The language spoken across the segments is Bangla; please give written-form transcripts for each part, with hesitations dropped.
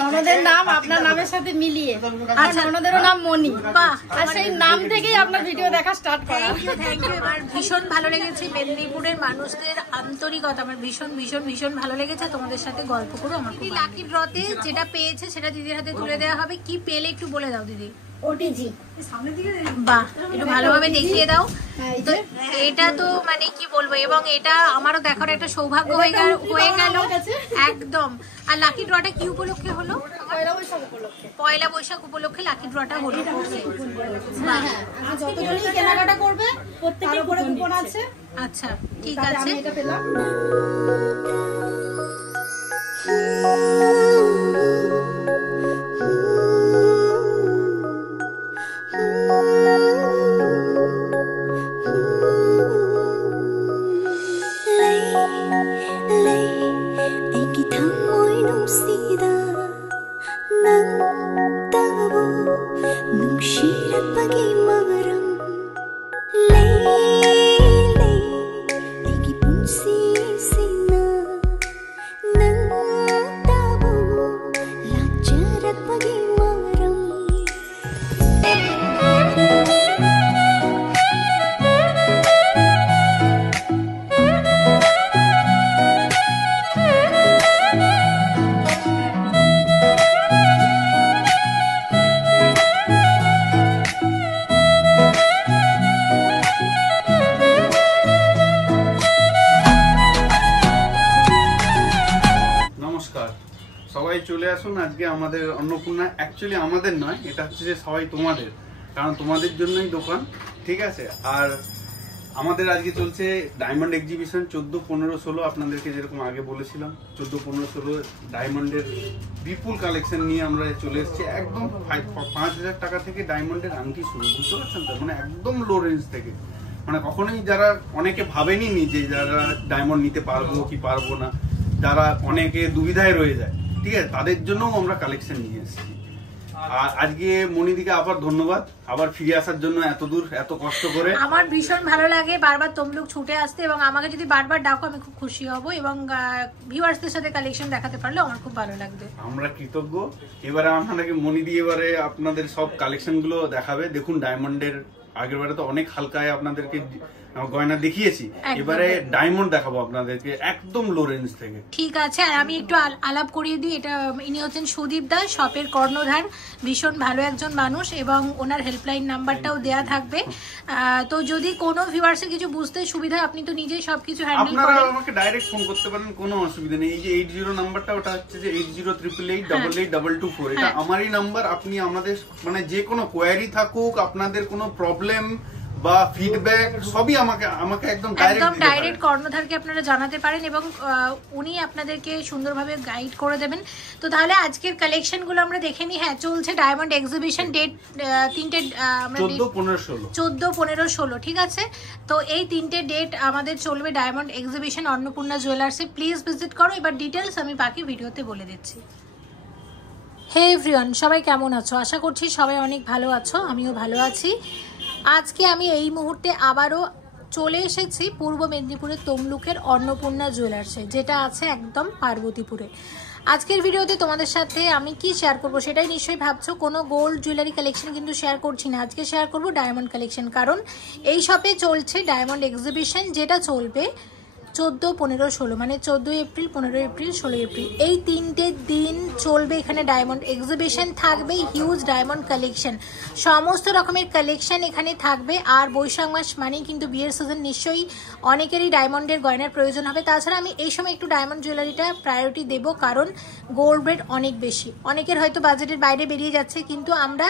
ননদের নাম আপনার নামের সাথে মিলিয়ে। আচ্ছা, ননদেরও নাম মনি। আর সেই নাম থেকেই আপনার ভিডিও দেখা স্টার্ট করা। Thank you. আমার ভীষণ ভালো লেগেছে মেদিনীপুরের মানুষদের আন্তরিকতা, আমার ভীষণ ভীষণ ভীষণ ভালো লেগেছে। তোমাদের সাথে গল্প করে আমার লাকি ড্রতে যেটা পেয়েছে সেটা দিদির হাতে তুলে দেওয়া হবে। কি পেলে একটু বলে দাও দিদি। ওটিজি। বাহ, একটু ভালোভাবে দেখিয়ে দাও। তো এটা তো মানে কি বলবো, এবং এটা আমারও দেখার একটা সৌভাগ্য হয়ে গেল একদম। আর লাকি ড্রটা কি উপলক্ষে হলো? পয়লা বৈশাখ উপলক্ষে লাকি ড্রটা হলো। যতজনই কেনাকাটা করবে প্রত্যেকের উপরে কুপন আছে। আচ্ছা, ঠিক আছে। এটা পেলাম। সবাই চলে আসুন আজকে আমাদের অন্নপূর্ণা। অ্যাকচুয়ালি আমাদের নয়, এটা হচ্ছে যে সবাই তোমাদের, কারণ তোমাদের জন্যই দোকান, ঠিক আছে। আর আমাদের আজকে চলছে ডায়মন্ড এক্সিবিশন 14, 15, 16। আপনাদেরকে যেরকম আগে বলেছিলাম 14, 15, 16 ডায়মন্ডের বিপুল কালেকশন নিয়ে আমরা চলে এসেছি। একদম 5,000 টাকা থেকে ডায়মন্ডের আংটি শুরু, বুঝতে পারছেন তো, মানে একদম লো রেঞ্জ থেকে। মানে কখনোই যারা অনেকে ভাবেনি যে যারা ডায়মন্ড নিতে পারবো কি পারবো না, যারা অনেকে দুবিধায় রয়ে যায়, ঠিক আছে, তাদের জন্যও আমরা কালেকশন নিয়ে এসেছি। আর আজকে মনিদিকে আবার ধন্যবাদ, আবার ফিরে আসার জন্য এত দূর এত কষ্ট করে। আমার ভীষণ ভালো লাগে বারবার তমলুক ছুটে আসতে, এবং আমাকে যদি বারবার ডাকো আমি খুব খুশি হব, এবং ভিউয়ার্সদের সাথে কালেকশন দেখাতে পারলে আমার খুব ভালো লাগবে। আমরা কৃতজ্ঞ। এবারে আপনাকে মনিদি এবারে আপনাদের সব কালেকশন গুলো দেখাবে। দেখুন ডায়মন্ডের আগের বারে তো অনেক হালকায় আপনাদেরকে গয়না দেখিয়েছি, এবারে ডায়মন্ড দেখাবো আপনাদেরকে একদম লো রেঞ্জ থেকে। ঠিক আছে। আর আমি একটু আলাপ করিয়ে দিই, এটা ইনি হচ্ছেন সুদীপ দা, শপের কর্ণধার, ভীষণ ভালো একজন মানুষ, এবং ওনার হেল্পলাইন নাম্বারটাও দেয়া থাকবে। তো যদি কোনো ভিউয়ার্সের কিছু বুঝতে সুবিধা, আপনি তো নিজেই সবকিছু হ্যান্ডেল করেন, আপনারা আমাকে ডাইরেক্ট ফোন করতে পারেন, কোনো অসুবিধা নেই। এই যে 80 নাম্বারটা, ওটা হচ্ছে যে 8088882224, এটা আমারই নাম্বার। আপনি আমাদের মানে যে কোনো কোয়ারি থাকুক, আপনাদের কোনো প্রবলেম বা ফিডব্যাক সবই আমাকে একদম ডাইরেক্ট কর্ণধারকে আপনারা জানাতে পারেন, এবং উনি আপনাদেরকে সুন্দরভাবে গাইড করে দেবেন। তো তাহলে আজকের কালেকশনগুলো আমরা দেখে নিই। হ্যাঁ, চলছে ডায়মন্ড এক্সিবিশন, ডেট 3টে, 14, 15, 16, ঠিক আছে। তো এই 3টে ডেট আমাদের চলবে ডায়মন্ড এক্সিবিশন অন্নপূর্ণা জুয়েলার্সে। প্লিজ ভিজিট করো। এবার ডিটেলস আমি বাকি ভিডিওতে বলে দিচ্ছি। হে এভরিওয়ান, সবাই কেমন আছো? আশা করছি সবাই অনেক ভালো আছো, আমিও ভালো আছি। আজকে আমি এই মুহূর্তে আবারও চলে এসেছি পূর্ব মেদিনীপুরের তমলুকের অন্নপূর্ণা জুয়েলার্সে, যেটা আছে একদম পার্বতীপুরে। আজকের ভিডিওতে তোমাদের সাথে আমি কি শেয়ার করব সেটাই নিশ্চয়ই ভাবছো। কোনো গোল্ড জুয়েলারি কালেকশন কিন্তু শেয়ার করছি না, আজকে শেয়ার করব ডায়মন্ড কালেকশন, কারণ এই শপে চলছে ডায়মন্ড এক্সিবিশন, যেটা চলবে 14, 15, 16, মানে 14 এপ্রিল, 15 এপ্রিল, 16 এপ্রিল, এই 3টে দিন চলবে এখানে ডায়মন্ড এক্সিবিশন। থাকবে হিউজ ডায়মন্ড কালেকশন, সমস্ত রকমের কালেকশন এখানে থাকবে। আর বৈশাখ মাস মানেই কিন্তু বিয়ের সিজন, নিশ্চয়ই অনেকেরই ডায়মন্ডের গয়নার প্রয়োজন হবে। তাছাড়া আমি এই সময় একটু ডায়মন্ড জুয়েলারিটা প্রায়োরিটি দেবো, কারণ গোল্ড রেট অনেক বেশি, অনেকের হয়তো বাজেটের বাইরে বেরিয়ে যাচ্ছে, কিন্তু আমরা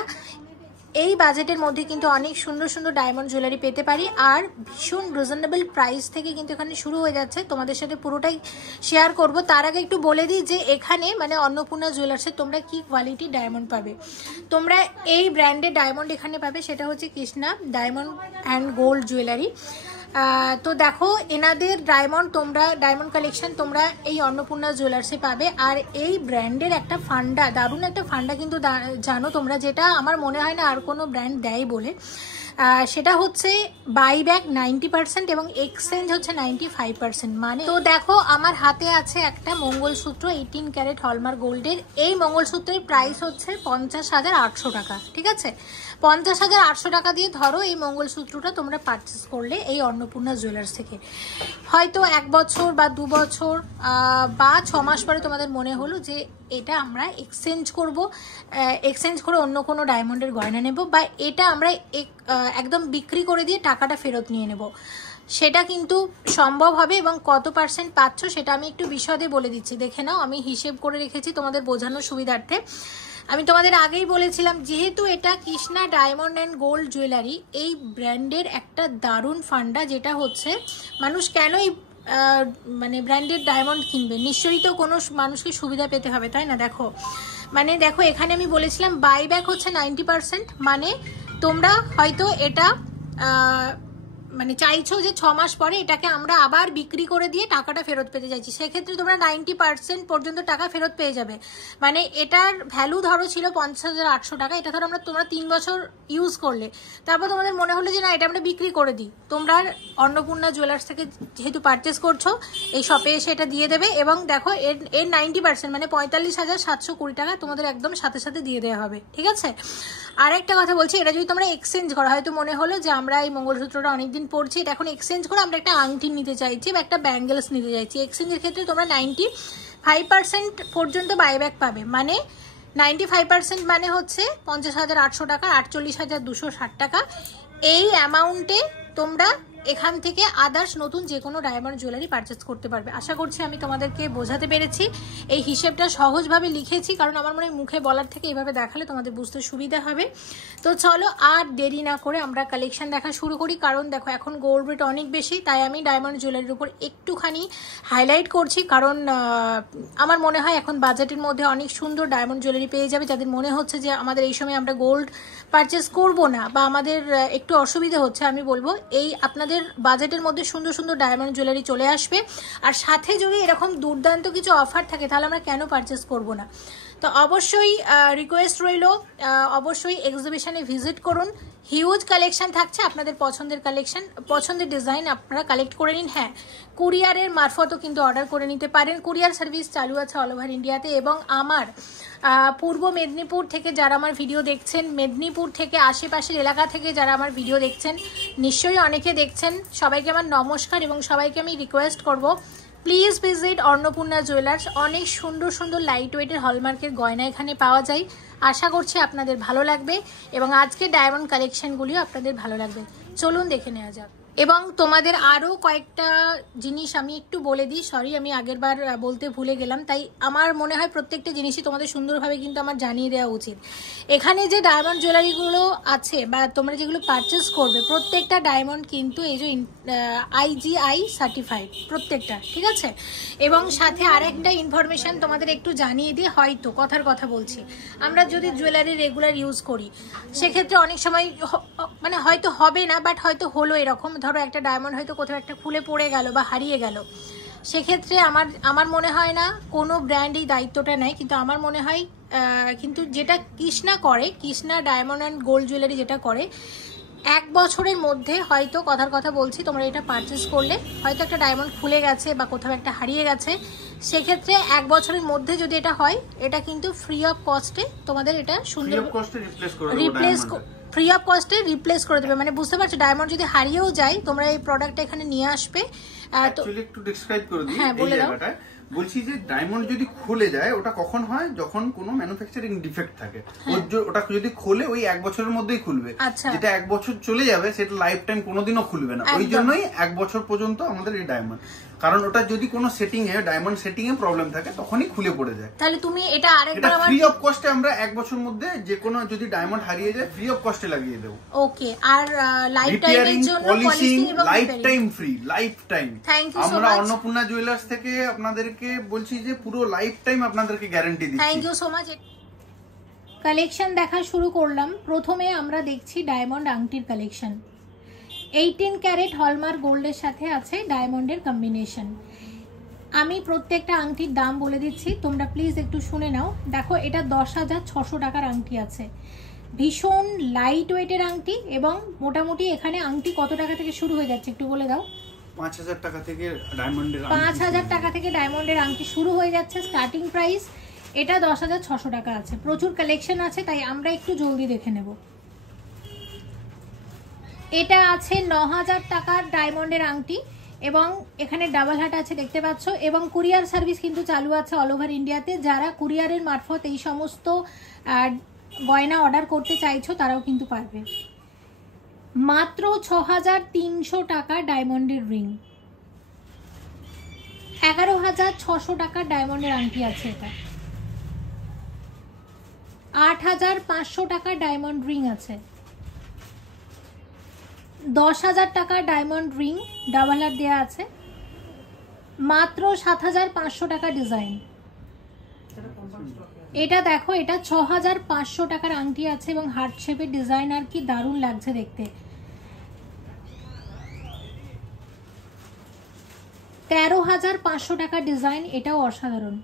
এই বাজেটের মধ্যে কিন্তু অনেক সুন্দর সুন্দর ডায়মন্ড জুয়েলারি পেতে পারি। আর ভীষণ রিজনেবল প্রাইস থেকে কিন্তু এখানে শুরু হয়ে যাচ্ছে, তোমাদের সাথে পুরোটাই শেয়ার করব। তার আগে একটু বলে দিই যে এখানে মানে অন্নপূর্ণা জুয়েলার্সে তোমরা কি কোয়ালিটি ডায়মন্ড পাবে। তোমরা এই ব্র্যান্ডের ডায়মন্ড এখানে পাবে, সেটা হচ্ছে Krishna diamond and gold jewellery. তো দেখো এনাদের ডায়মন্ড কালেকশন তোমরা এই অন্নপূর্ণা জুয়েলার্সে পাবে। আর এই ব্র্যান্ডের একটা ফান্ডা, দারুণ একটা ফান্ডা কিন্তু জানো তোমরা, যেটা আমার মনে হয় না আর কোনো ব্র্যান্ড দেয় বলে। সেটা হচ্ছে বাইব্যাক 90% এবং এক্সচেঞ্জ হচ্ছে 95%। মানে তো দেখো আমার হাতে আছে একটা মঙ্গলসূত্র 18 ক্যারেট হলমার্ক গোল্ডের। এই মঙ্গলসূত্রের প্রাইস হচ্ছে 50,800 টাকা, ঠিক আছে? 50,800 টাকা দিয়ে ধরো এই মঙ্গলসূত্রটা তোমরা পারচেস করলে এই অন্নপূর্ণা জুয়েলার্স থেকে। হয়তো 1 বছর বা 2 বছর বা 6 মাস পরে তোমাদের মনে হলো যে এটা আমরা এক্সচেঞ্জ করে অন্য কোনো ডায়মন্ডের গয়না নেব, বা এটা আমরা একদম বিক্রি করে দিয়ে টাকাটা ফেরত নিয়ে নেব, সেটা কিন্তু সম্ভব হবে। এবং কত পার্সেন্ট পাচ্ছ সেটা আমি একটু বিশদে বলে দিচ্ছি, দেখে নাও। আমি হিসেব করে রেখেছি তোমাদের বোঝানোর সুবিধার্থে। আমি তোমাদের আগেই বলেছিলাম, যেহেতু এটা Krishna diamond and gold jewellery, এই ব্র্যান্ডের একটা দারুণ ফান্ডা, যেটা হচ্ছে মানুষ কেন এই মানে ব্র্যান্ডেড ডায়মন্ড কিনবে, নিশ্চয়ই তো কোনো মানুষকে সুবিধা পেতে হবে, তাই না? দেখো এখানে আমি বলেছিলাম বাইব্যাক হচ্ছে 90%। মানে তোমরা হয়তো এটা মানে চাইছো যে 6 মাস পরে এটাকে আমরা আবার বিক্রি করে দিয়ে টাকাটা ফেরত পেতে চাইছি, সেক্ষেত্রে তোমরা 90% পর্যন্ত টাকা ফেরত পেয়ে যাবে। মানে এটার ভ্যালু ধরো ছিল 50,800 টাকা, এটা ধরো তোমরা 3 বছর ইউজ করলে, তারপর তোমাদের মনে হলো যে না এটা আমরা বিক্রি করে দিই, তোমরা অন্নপূর্ণা জুয়েলার্স থেকে যেহেতু পারচেস করছো এই শপে এসে এটা দিয়ে দেবে। এবং দেখো এর 90% মানে 45,720 টাকা তোমাদের একদম সাথে সাথে দিয়ে দেওয়া হবে, ঠিক আছে? আর একটা কথা বলছি, এটা যদি তোমরা এক্সচেঞ্জ করো, হয়তো মনে হলো যে আমরা এই মঙ্গলসূত্রটা অনেকদিন পড়ছি, এটা এখন এক্সচেঞ্জ করে আমরা একটা আংটি নিতে চাইছি বা একটা ব্যাঙ্গেলস নিতে চাইছি, এক্সচেঞ্জের ক্ষেত্রে তোমরা 95% পর্যন্ত বাইব্যাক পাবে। মানে 95% মানে হচ্ছে 50,800 টাকা, 48,260 টাকা। এই অ্যামাউন্টে তোমরা এখান থেকে আদার্স নতুন যে কোনো ডায়মন্ড জুয়েলারি পারচেস করতে পারবে। আশা করছি আমি তোমাদেরকে বোঝাতে পেরেছি। এই হিসেবটা সহজভাবে লিখেছি, কারণ আমার মনে হয় মুখে বলার থেকে এইভাবে দেখালে তোমাদের বুঝতে সুবিধা হবে। তো চলো আর দেরি না করে আমরা কালেকশন দেখা শুরু করি, কারণ দেখো এখন গোল্ড রেট অনেক বেশি, তাই আমি ডায়মন্ড জুয়েলারির উপর একটুখানি হাইলাইট করছি, কারণ আমার মনে হয় এখন বাজেটের মধ্যে অনেক সুন্দর ডায়মন্ড জুয়েলারি পেয়ে যাবে। যাদের মনে হচ্ছে যে আমাদের এই সময় আমরা গোল্ড পারচেস করব না বা আমাদের একটু অসুবিধা হচ্ছে, আমি বলবো এই আপনাদের বাজেটের মধ্যে সুন্দর সুন্দর ডায়মন্ড জুয়েলারি চলে আসবে। আর সাথে যদি এরকম দুর্দান্ত কিছু অফার থাকে তাহলে আমরা কেন পারচেস করব না? তো অবশ্যই রিকোয়েস্ট রইল, অবশ্যই এক্সিবিশনে ভিজিট করুন। হিউজ কালেকশন থাকছে, আপনাদের পছন্দের কালেকশন, পছন্দের ডিজাইন আপনারা কালেক্ট করে নিন। হ্যাঁ, কুরিয়ারের মারফতও কিন্তু অর্ডার করে নিতে পারেন, কুরিয়ার সার্ভিস চালু আছে অল ওভার ইন্ডিয়াতে। এবং আমার পূর্ব মেদিনীপুর থেকে যারা আমার ভিডিও দেখছেন, মেদিনীপুর থেকে আশেপাশের এলাকা থেকে যারা আমার ভিডিও দেখছেন, নিশ্চয়ই অনেকে দেখছেন, সবাইকে আমার নমস্কার এবং সবাইকে আমি রিকোয়েস্ট করব, প্লিজ ভিজিট অন্নপূর্ণা জুয়েলার্স। অনেক সুন্দর সুন্দর লাইট ওয়েটের হলমার্কের গয়না এখানে পাওয়া যায়। আশা করছি আপনাদের ভালো লাগবে এবং আজকে ডায়মন্ড কালেকশনগুলিও আপনাদের ভালো লাগবে। চলুন দেখে নেওয়া যাক। এবং তোমাদের আরও কয়েকটা জিনিস আমি একটু বলে দিই, সরি আমি আগের বার বলতে ভুলে গেলাম, তাই আমার মনে হয় প্রত্যেকটা জিনিসই তোমাদের সুন্দরভাবে কিন্তু আমার জানিয়ে দেওয়া উচিত। এখানে যে ডায়মন্ড জুয়েলারিগুলো আছে বা তোমরা যেগুলো পারচেস করবে, প্রত্যেকটা ডায়মন্ড কিন্তু এই যে IGI সার্টিফাইড প্রত্যেকটা, ঠিক আছে? এবং সাথে আরেকটা ইনফরমেশন তোমাদের একটু জানিয়ে দিয়ে, হয়তো কথার কথা বলছি, আমরা যদি জুয়েলারি রেগুলার ইউজ করি সেক্ষেত্রে অনেক সময় মানে হয়তো হবে না, বাট হয়তো হলো এরকম, ধরো একটা ডায়মন্ড হয়তো কোথাও একটা খুলে পড়ে গেল বা হারিয়ে গেল, সেক্ষেত্রে আমার মনে হয় না কোনো ব্র্যান্ড এই দায়িত্বটা নেয়, কিন্তু আমার মনে হয় কিন্তু যেটা কৃষ্ণা করে, Krishna diamond and gold jewellery যেটা করে, 1 বছরের মধ্যে হয়তো কথার কথা বলছি, তোমরা এটা পারচেস করলে হয়তো একটা ডায়মন্ড খুলে গেছে বা কোথাও একটা হারিয়ে গেছে, সেক্ষেত্রে 1 বছরের মধ্যে যদি এটা হয়, এটা কিন্তু ফ্রি অফ কস্টে তোমাদের এটা সুন্দর ফ্রি অফ কস্টে রিপ্লেস করে দেবে। মানে বুঝতে পারছো, ডায়মন্ড যদি হারিয়েও যায় তোমরা এই প্রোডাক্টটা এখানে নিয়ে আসবে। তো একটু ডেসক্রাইব করে দিই। হ্যাঁ, বলে দাও। বলছি যে ডায়মন্ড যদি খুলে যায়, ওটা কখন হয়? যখন কোনো ম্যানুফ্যাকচারিং ডিফেক্ট থাকে, ওটা যদি খুলে ওই 1 বছরের মধ্যেই খুলবে। যেটা 1 বছর চলে যাবে সেটা লাইফ টাইম কোনোদিনও খুলবে না। ওই জন্যই 1 বছর পর্যন্ত আমাদের এই ডায়মন্ড, কারণ ওটা যদি কোনো setting a diamond setting A problem থাকে তখনই খুলে পড়ে যায়। তাহলে তুমি এটা আরেকবার আমার ফ্রি অফ কস্টে আমরা 1 বছর মধ্যে যে কোনো যদি ডায়মন্ড হারিয়ে যায় ফ্রি অফ কস্টে লাগিয়ে দেব। ওকে, আর লাইফ টাইমের জন্য পলিসিং এবং lifetime free, lifetime. Thank you so much. আমরা অন্নপূর্ণা জুয়েলার্স থেকে আপনাদেরকে বলছি যে পুরো লাইফ টাইম আপনাদেরকে গ্যারান্টি দিচ্ছি। Thank you so much. Collection দেখা শুরু করলাম। প্রথমে আমরা দেখছি ডায়মন্ড আংটির কালেকশন। 18 ক্যারেট হলমার্ক গোল্ডের সাথে আছে ডায়মন্ডের কম্বিনেশন। আমি প্রত্যেকটা আংটির দাম বলে দিচ্ছি, তোমরা প্লিজ একটু শুনে নাও। দেখো, এটা 10,600 টাকার আংটি আছে, ভীষণ লাইট ওয়েটের আংটি এবং মোটামুটি এখানে আংটি কত টাকা থেকে শুরু হয়ে যাচ্ছে একটু বলে দাও। 5000 টাকা থেকে ডায়মন্ডের 5000 টাকা থেকে ডায়মন্ডের আংটি শুরু হয়ে যাচ্ছে স্টার্টিং প্রাইস। এটা 10600 টাকা আছে। প্রচুর কালেকশন আছে, তাই আমরা একটু জলদি দেখে নেব। এটা আছে 9000 টাকার ডায়মন্ডের আংটি এবং এখানে ডাবল হাট আছে দেখতে পাচ্ছ, এবং কুরিয়ার সার্ভিস কিন্তু চালু আছে অল ওভার ইন্ডিয়াতে। যারা কুরিয়ারের মারফত এই সমস্ত গয়না অর্ডার করতে চাইছো তারাও কিন্তু পারবে। মাত্র 6300 টাকা ডায়মন্ডের রিং, 11600 টাকার ডায়মন্ডের আংটি আছে। এটা 8500 টাকার ডায়মন্ড রিং আছে, 10000 টাকার ডায়মন্ড রিং ডাবল হাট দেওয়া আছে, মাত্র 7500 টাকা ডিজাইন। এটা দেখো, এটা 6500 টাকার আংটি আছে এবং হার্ট শেপের ডিজাইন, আর কি দারুণ লাগছে দেখতে। 13500 টাকার ডিজাইন, এটাও অসাধারণ।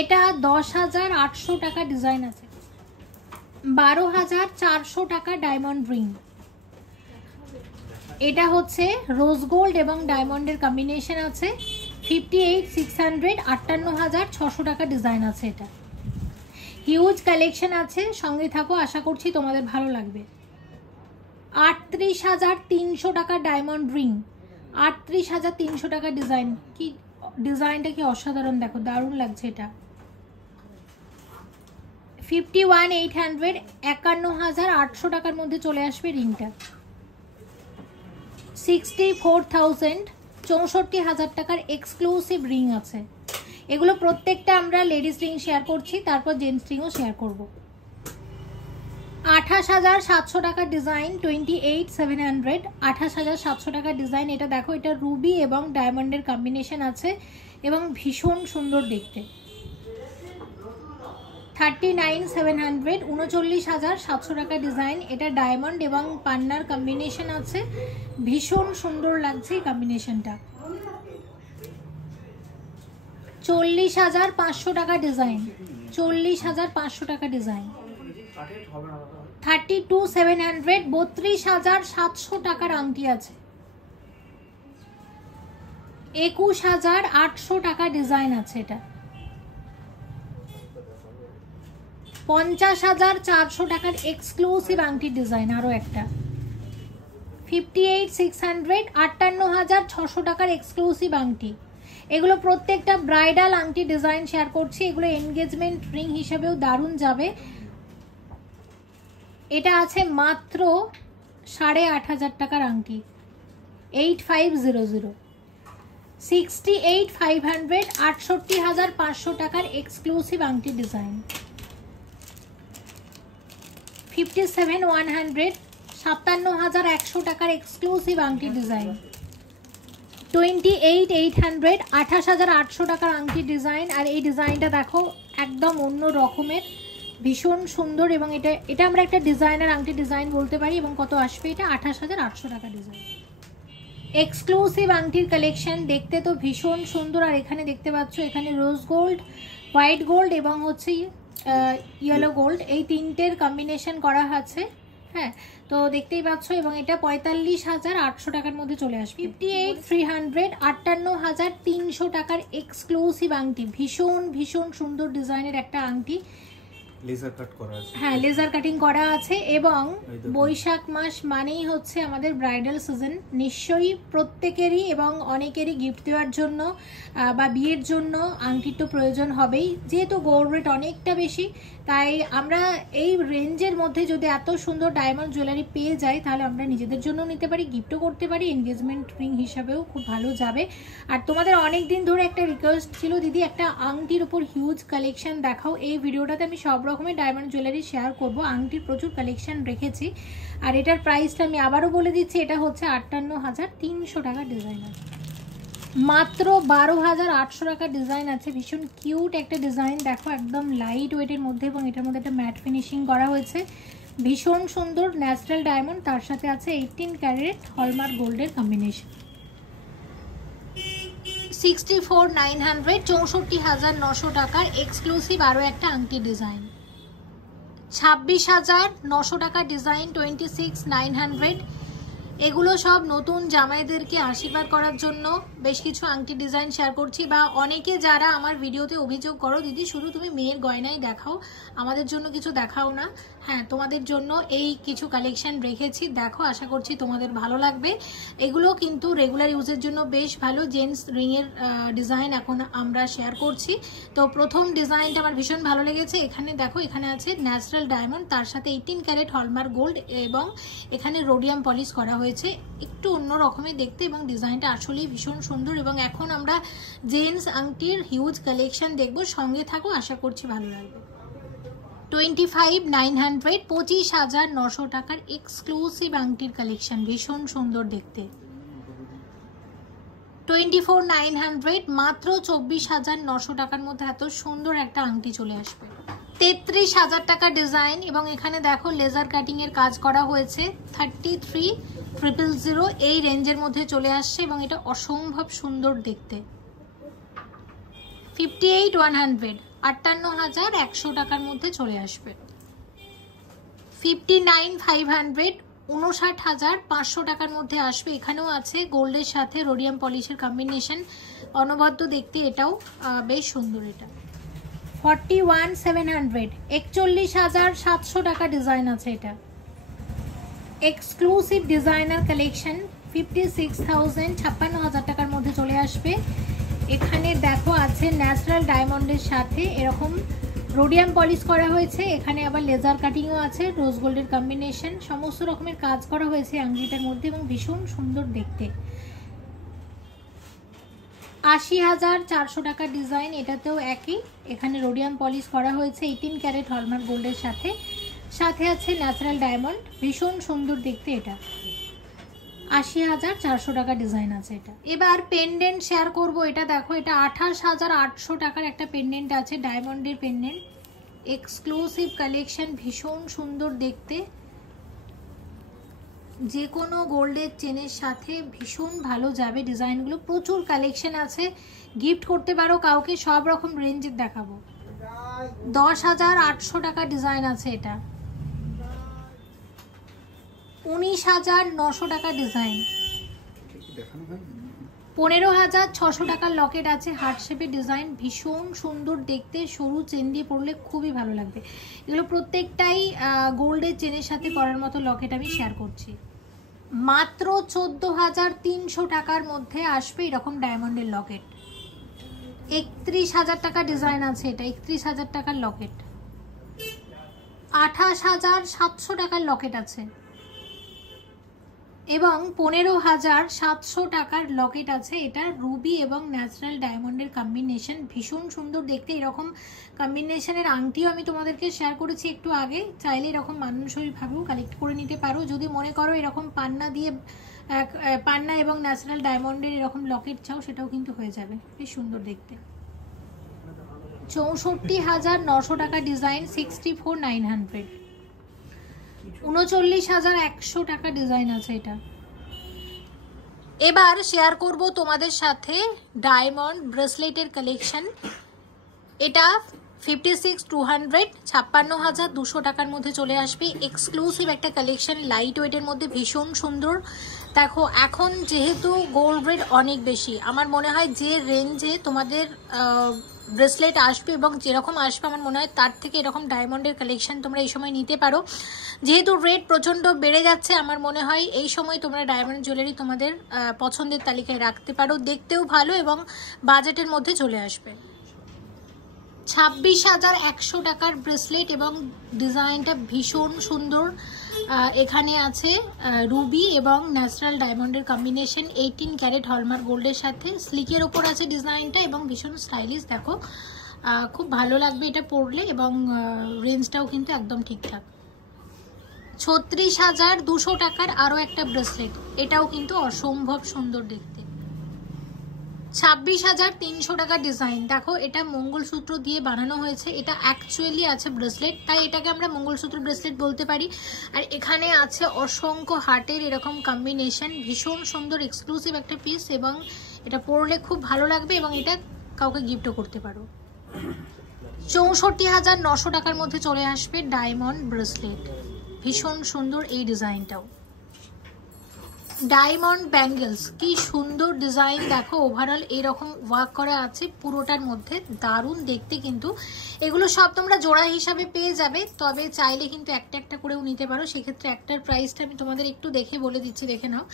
এটা 10800 টাকা ডিজাইন আছে, 12400 টাকা ডায়মন্ড রিং। এটা হচ্ছে রোজ গোল্ড এবং ডায়মন্ডের কম্বিনেশন আছে, 58600, 58600 টাকা ডিজাইন আছে। এটা হিউজ কালেকশন আছে, সঙ্গে থাকো, আশা করছি তোমাদের ভালো লাগবে। 38300 টাকা ডায়মন্ড রিং, 38300 টাকা ডিজাইন। কি ডিজাইনটা কি অসাধারণ, দেখো দারুণ লাগছে। এটা 51800, 51800 টাকার মধ্যে চলে আসবে রিংটা। 64000, 64000 টাকার এক্সক্লুসিভ রিং আছে। এগুলো প্রত্যেকটা আমরা লেডিস রিং শেয়ার করছি, তারপর জেন্টস রিংও শেয়ার করব। 28700 টাকার ডিজাইন, 28700, 28700 টাকার ডিজাইন। এটা দেখো, এটা রুবি এবং ডায়মন্ডের কম্বিনেশন আছে এবং ভীষণ সুন্দর দেখতে। 39700, 39700 টাকা ডিজাইন। এটা ডায়মন্ড এবং পান্নার কম্বিনেশন আছে, ভীষণ সুন্দর লাগছে এই কম্বিনেশনটা। 40500 টাকা ডিজাইন, 40500 টাকা ডিজাইন। 32700, 32700 টাকার আংটি আছে। 21800 টাকা ডিজাইন আছে। এটা 50400 টাকার এক্সক্লুসিভ আংটির ডিজাইন। আরো একটা 58600, 58600 টাকার এক্সক্লুসিভ আংটি। এগুলো প্রত্যেকটা ব্রাইডাল আংটি ডিজাইন শেয়ার করছি, এগুলো এনগেজমেন্ট রিং হিসেবেও দারুণ যাবে। এটা আছে মাত্র 8500 টাকার আংটি, 8500। 68500, 68500 টাকার এক্সক্লুসিভ আংটি ডিজাইন। 57100, 57100 টাকার এক্সক্লুসিভ আংটি ডিজাইন। 28800, 28800 টাকার আংটি ডিজাইন। আর এই ডিজাইনটা দেখো, একদম অন্য রকমের, ভীষণ সুন্দর। এবং এটা আমরা একটা ডিজাইনার আংটি ডিজাইন বলতে পারি। এবং কত আসবে এটা? 28800 টাকা ডিজাইন। এক্সক্লুসিভ আংটির কালেকশন, দেখতে তো ভীষণ সুন্দর। আর এখানে দেখতে পাচ্ছ, এখানে রোজ গোল্ড, হোয়াইট গোল্ড এবং হচ্ছে ইয়েলো গোল্ড, এই তিনটের কম্বিনেশন করা আছে। হ্যাঁ, তো দেখতেই পাচ্ছ। এবং এটা 45800 টাকার মধ্যে চলে আসবে। 58300, 58300 টাকার এক্সক্লুসিভ আংটি, ভীষণ ভীষণ সুন্দর ডিজাইনের একটা আংটি। লেজার কাট করা আছে, হ্যাঁ লেজার কাটিং করা আছে। এবং বৈশাখ মাস মানেই হচ্ছে আমাদের ব্রাইডাল সিজন, নিশ্চয়ই প্রত্যেকেরই এবং অনেকেরই গিফট দেওয়ার জন্য বা বিয়ের জন্য আংটির তো প্রয়োজন হবেই। যেহেতু গোল্ড রেট অনেকটা বেশি, তাই আমরা এই রেঞ্জের মধ্যে যদি এত সুন্দর ডায়মন্ড জুয়েলারি পেয়ে যাই, তাহলে আমরা নিজেদের জন্য নিতে পারি, গিফটও করতে পারি, এনগেজমেন্ট রিং হিসাবেও খুব ভালো যাবে। আর তোমাদের অনেক দিন ধরে একটা রিকোয়েস্ট ছিল, দিদি একটা আংটির উপর হিউজ কালেকশন দেখাও। এই ভিডিওটাতে আমি সব রকমের ডায়মন্ড জুয়েলারি শেয়ার করব। আংটির প্রচুর কালেকশন রেখেছি। আর এটার প্রাইসটা আমি আবারও বলে দিচ্ছি, এটা হচ্ছে 58300 টাকা ডিজাইন আছে। মাত্র 12800 টাকা ডিজাইন আছে। ভীষণ কিউট একটা ডিজাইন, দেখো একদম লাইট ওয়েটের মধ্যে এবং এটার মধ্যে একটা ম্যাট ফিনিশিং করা হয়েছে, ভীষণ সুন্দর। ন্যাচারাল ডায়মন্ড, তার সাথে আছে 18 ক্যারেট হলমার্ক গোল্ডের কম্বিনেশন। 64900, 64900 টাকার এক্সক্লুসিভ আরও একটা আংটি ডিজাইন। 26,900 টাকা ডিজাইন, 26,900। এগুলো সব নতুন জামাইদেরকে আশীর্বাদ করার জন্য বেশ কিছু আংটি ডিজাইন শেয়ার করছি। বা অনেকে যারা আমার ভিডিওতে অভিযোগ করো, দিদি শুধু তুমি মেয়ের গয়নাই দেখাও, আমাদের জন্য কিছু দেখাও না। হ্যাঁ, তোমাদের জন্য এই কিছু কালেকশন রেখেছি, দেখো, আশা করছি তোমাদের ভালো লাগবে। এগুলো কিন্তু রেগুলার ইউজের জন্য বেশ ভালো। জেন্টস রিংয়ের ডিজাইন এখন আমরা শেয়ার করছি। তো প্রথম ডিজাইনটা আমার ভীষণ ভালো লেগেছে। এখানে দেখো, এখানে আছে ন্যাচারাল ডায়মন্ড, তার সাথে 18 ক্যারেট হলমার্ক গোল্ড এবং এখানে রোডিয়াম পলিশ করা হয়েছে। একটু অন্য রকমের দেখতে এবং ডিজাইনটা আসলেই ভীষণ সুন্দর। এবং এখন আমরা জেন্টস আংটির হিউজ কালেকশন দেখবো, সঙ্গে থাকো, আশা করছি ভালো লাগবে। 25,900, 25,900 টাকার এক্সক্লুসিভ আংটির কালেকশন, ভীষণ সুন্দর দেখতে। 24,900, মাত্র 24,900 টাকার মধ্যে এত সুন্দর একটা আংটি চলে আসবে। 33,000 টাকা ডিজাইন এবং এখানে দেখো লেজার কাটিং এর কাজ করা হয়েছে। 33,000 এই রেঞ্জের মধ্যে চলে আসছে এবং এটা অসম্ভব সুন্দর দেখতে। 58,100, 58,100 টাকার মধ্যে চলে আসবে। 59,500, 59,500 টাকার মধ্যে আসবে। এখানেও আছে গোল্ডের সাথে রোডিয়াম পলিশের কম্বিনেশন, অনবদ্য দেখতে, এটাও বেশ সুন্দর। এটা 41,700, 41,700 টাকা ডিজাইন আছে। এটা এক্সক্লুসিভ ডিজাইনার কালেকশন। 56,000, 56,000 টাকার মধ্যে চলে আসবে। এখানে দেখো আছে ন্যাচারাল ডায়মন্ডের সাথে এরকম রোডিয়াম পলিশ করা হয়েছে। এখানে আবার লেজার কাটিংও আছে, রোজ গোল্ডের কম্বিনেশন, সমস্ত রকমের কাজ করা হয়েছে আংটিটার মধ্যে এবং ভীষণ সুন্দর দেখতে। 80,400 টাকা ডিজাইন, এটাতেও একই, এখানে রোডিয়াম পলিশ করা হয়েছে 18 ক্যারেট হলমার্ক গোল্ডের সাথে, সাথে আছে ন্যাচারাল ডায়মন্ড, ভীষণ সুন্দর দেখতে। এটা 80,400 টাকা ডিজাইন আছে। এটা এবার পেন্ডেন্ট শেয়ার করব। এটা দেখো, এটা 28,800 টাকার একটা পেন্ডেন্ট আছে, ডায়মন্ডের পেন্ডেন্ট, এক্সক্লুসিভ কালেকশন, ভীষণ সুন্দর দেখতে, যে কোনো গোল্ডের চেনের সাথে ভীষণ ভালো যাবে ডিজাইনগুলো। প্রচুর কালেকশন আছে, গিফট করতে পারো কাউকে, সব রকম রেঞ্জের দেখাবো। 10,800 টাকা ডিজাইন আছে। এটা 19,900 টাকা ডিজাইন। 15,600 টাকার লকেট আছে, হার্ট শেপের ডিজাইন, ভীষণ সুন্দর দেখতে, সরু চেন দিয়ে পরলে খুবই ভালো লাগবে। এগুলো প্রত্যেকটাই গোল্ডের চেনের সাথে পরার মতো লকেট আমি শেয়ার করছি। মাত্র 14,300 টাকার মধ্যে আসবে এরকম ডায়মন্ডের লকেট। 31,000 টাকা ডিজাইন আছে। এটা 31,000 টাকার লকেট। 28,700 টাকার লকেট আছে এবং 15,700 টাকার লকেট আছে। এটা রুবি এবং ন্যাচারাল ডায়মন্ডের কম্বিনেশন, ভীষণ সুন্দর দেখতে। এরকম কম্বিনেশনের আংটিও আমি তোমাদেরকে শেয়ার করেছি একটু আগে, চাইলে এরকম মানানসইভাবেও কালেক্ট করে নিতে পারো। যদি মনে করো এরকম পান্না দিয়ে, পান্না এবং ন্যাচারাল ডায়মন্ডের এরকম লকেট চাও, সেটাও কিন্তু হয়ে যাবে, বেশ সুন্দর দেখতে। 64,900 টাকা ডিজাইন, 64,900। 39,100 টাকা ডিজাইন আছে। এটা এবার শেয়ার করব তোমাদের সাথে ডায়মন্ড ব্রেসলেটের কালেকশন। এটা 56,200, 56,200 টাকার মধ্যে চলে আসবে। এক্সক্লুসিভ একটা কালেকশন, লাইট ওয়েটের মধ্যে, ভীষণ সুন্দর। দেখো, এখন যেহেতু গোল্ড রেট অনেক বেশি, আমার মনে হয় যে রেঞ্জে তোমাদের ব্রেসলেট আসবে এবং যেরকম আসবে আমার মনে হয় তার থেকে এরকম ডায়মন্ডের কালেকশন তোমরা এই সময় নিতে পারো। যেহেতু রেট প্রচণ্ড বেড়ে যাচ্ছে, আমার মনে হয় এই সময় তোমরা ডায়মন্ড জুয়েলারি তোমাদের পছন্দের তালিকায় রাখতে পারো, দেখতেও ভালো এবং বাজেটের মধ্যে চলে আসবে। 26,100 টাকার ব্রেসলেট এবং ডিজাইনটা ভীষণ সুন্দর। এখানে আছে রুবি এবং ন্যাচারাল ডায়মন্ডের কম্বিনেশন, 18 ক্যারেট হলমার্ক গোল্ডের সাথে, স্লিকের ওপর আছে ডিজাইনটা এবং ভীষণ স্টাইলিশ। দেখো, খুব ভালো লাগবে এটা পরলে এবং রেঞ্জটাও কিন্তু একদম ঠিকঠাক। 36,200 টাকার আরও একটা ব্রেসলেট, এটাও কিন্তু অসম্ভব সুন্দর দেখতে। 26,300 টাকা ডিজাইন। দেখো, এটা মঙ্গলসূত্র দিয়ে বানানো হয়েছে, এটা অ্যাকচুয়ালি আছে ব্রেসলেট, তাই এটাকে আমরা মঙ্গলসূত্র ব্রেসলেট বলতে পারি। আর এখানে আছে অসংখ্য হার্টের এরকম কম্বিনেশন, ভীষণ সুন্দর এক্সক্লুসিভ একটা পিস এবং এটা পরলে খুব ভালো লাগবে এবং এটা কাউকে গিফটও করতে পারো। 64,900 টাকার মধ্যে চলে আসবে ডায়মন্ড ব্রেসলেট, ভীষণ সুন্দর এই ডিজাইনটাও। ডায়মন্ড ব্যাঙ্গেলস, কি সুন্দর ডিজাইন দেখো, ওভারঅল এরকম ওয়ার্ক করা আছে পুরোটার মধ্যে, দারুণ দেখতে। কিন্তু এগুলো সব তোমরা জোড়া হিসাবে পেয়ে যাবে, তবে চাইলে কিন্তু একটা একটা করেও নিতে পারো। সেক্ষেত্রে একটার প্রাইসটা আমি তোমাদের একটু দেখে বলে দিচ্ছি, দেখে নাও।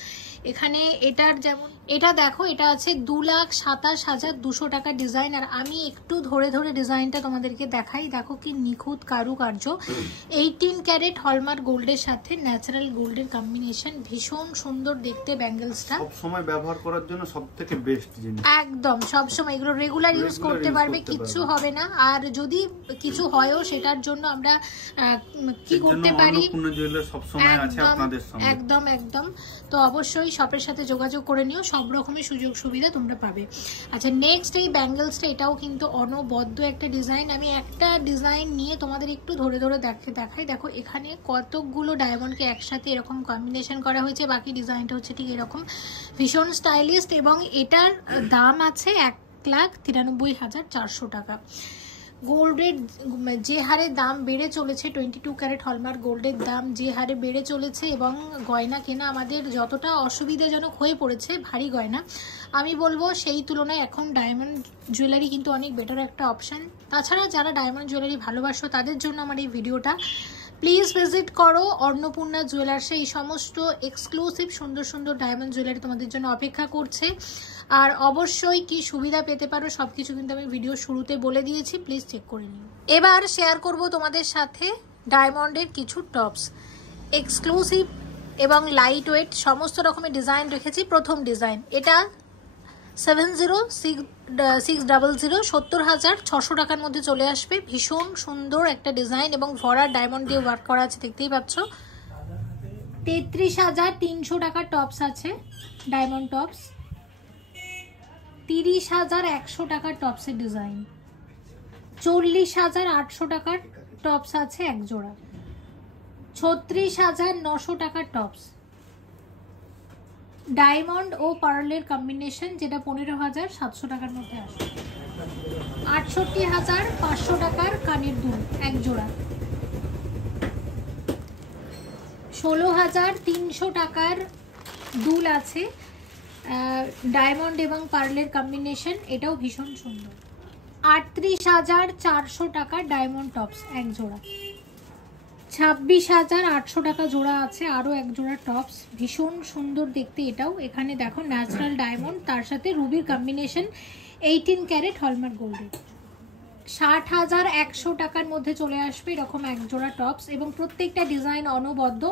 এখানে এটার যেমন এটা দেখো, এটা আছে 2,27,200 টাকার ডিজাইন। আর আমি একটু ধরে ধরে ডিজাইনটা তোমাদেরকে দেখাই, দেখো কি নিখুঁত কারুকার্য, 18 ক্যারেট হলমার্ক গোল্ডের সাথে ন্যাচারাল গোল্ডের কম্বিনেশন, ভীষণ সুন্দর দেখতে ব্যাঙ্গেলসটা। সব সময় ব্যবহার করার জন্য সবথেকে বেস্ট জিনিস, একদম সব সময় এগুলো রেগুলার ইউজ করতে পারবে, কিচ্ছু হবে না। আর যদি কিছু হয়ও সেটার জন্য আমরা কি করতে পারি, অন্নপূর্ণা জুয়েলার্স সব সময় আছে আপনাদের সঙ্গে। একদম একদম। তো অবশ্যই শপের সাথে যোগাযোগ করে নিও, সব রকমের সুযোগ সুবিধা তোমরা পাবে। আচ্ছা, নেক্সট এই ব্যাঙ্গেলসটা, এটাও কিন্তু অনবদ্য একটা ডিজাইন। আমি একটা ডিজাইন নিয়ে তোমাদের একটু ধরে ধরে দেখাই। দেখো এখানে কতগুলো ডায়মন্ডকে একসাথে এরকম কম্বিনেশন করা হয়েছে, বাকি ডিজাইনটা হচ্ছে ঠিক এরকম, ভীষণ স্টাইলিস্ট। এবং এটার দাম আছে 1,93,400 টাকা। গোল্ডের যে হারে দাম বেড়ে চলেছে, 22 ক্যারেট হলমার্ক গোল্ডের দাম যে হারে বেড়ে চলেছে, এবং গয়না কেনা আমাদের যতটা অসুবিধাজনক হয়ে পড়েছে, ভারী গয়না, আমি বলবো সেই তুলনায় এখন ডায়মন্ড জুয়েলারি কিন্তু অনেক বেটার একটা অপশান। তাছাড়া যারা ডায়মন্ড জুয়েলারি ভালোবাসো তাদের জন্য আমার এই ভিডিওটা। প্লিজ ভিজিট করো অন্নপূর্ণা জুয়েলার্সে, এই সমস্ত এক্সক্লুসিভ সুন্দর সুন্দর ডায়মন্ড জুয়েলারি তোমাদের জন্য অপেক্ষা করছে। আর অবশ্যই কি সুবিধা পেতে পারো সবকিছু কিন্তু আমি ভিডিও শুরুতে বলে দিয়েছি, প্লিজ চেক করে নিও। এবার শেয়ার করব তোমাদের সাথে ডায়মন্ডের কিছু টপস, এক্সক্লুসিভ এবং লাইট ওয়েট সমস্ত রকমের ডিজাইন রেখেছি। প্রথম ডিজাইন, এটা 70,600 70,600 টাকার মধ্যে চলে আসবে, ভীষণ সুন্দর একটা ডিজাইন এবং ভরার ডায়মন্ড দিয়ে ওয়ার্ক করা আছে, দেখতেই পাচ্ছ। 33,300 টাকার টপস আছে ডায়মন্ড টপস, 30,100 টাকার টপসের ডিজাইন, 40,800 টাকার টপস আছে এক জোড়া, 36,900 টাকার টপস, ডায়মন্ড ও পার্লের কম্বিনেশন যেটা 15,700 টাকার মধ্যে আসে, 68,500 টাকার কানের দুল এক জোড়া, 16,300 টাকার দুল আছে ডায়মন্ড এবং পার্লের কম্বিনেশন, এটাও ভীষণ সুন্দর, 38,400 টাকার ডায়মন্ড টপস এক জোড়া, 26,800 টাকা জোড়া আছে আরও এক জোড়া টপস, ভীষণ সুন্দর দেখতে এটাও। এখানে দেখো ন্যাচারাল ডায়মন্ড তার সাথে রুবির কম্বিনেশন, 18 ক্যারেট হলমার্ক গোল্ডের, 60,100 টাকার মধ্যে চলে আসবে এরকম এক জোড়া টপস, এবং প্রত্যেকটা ডিজাইন অনবদ্য।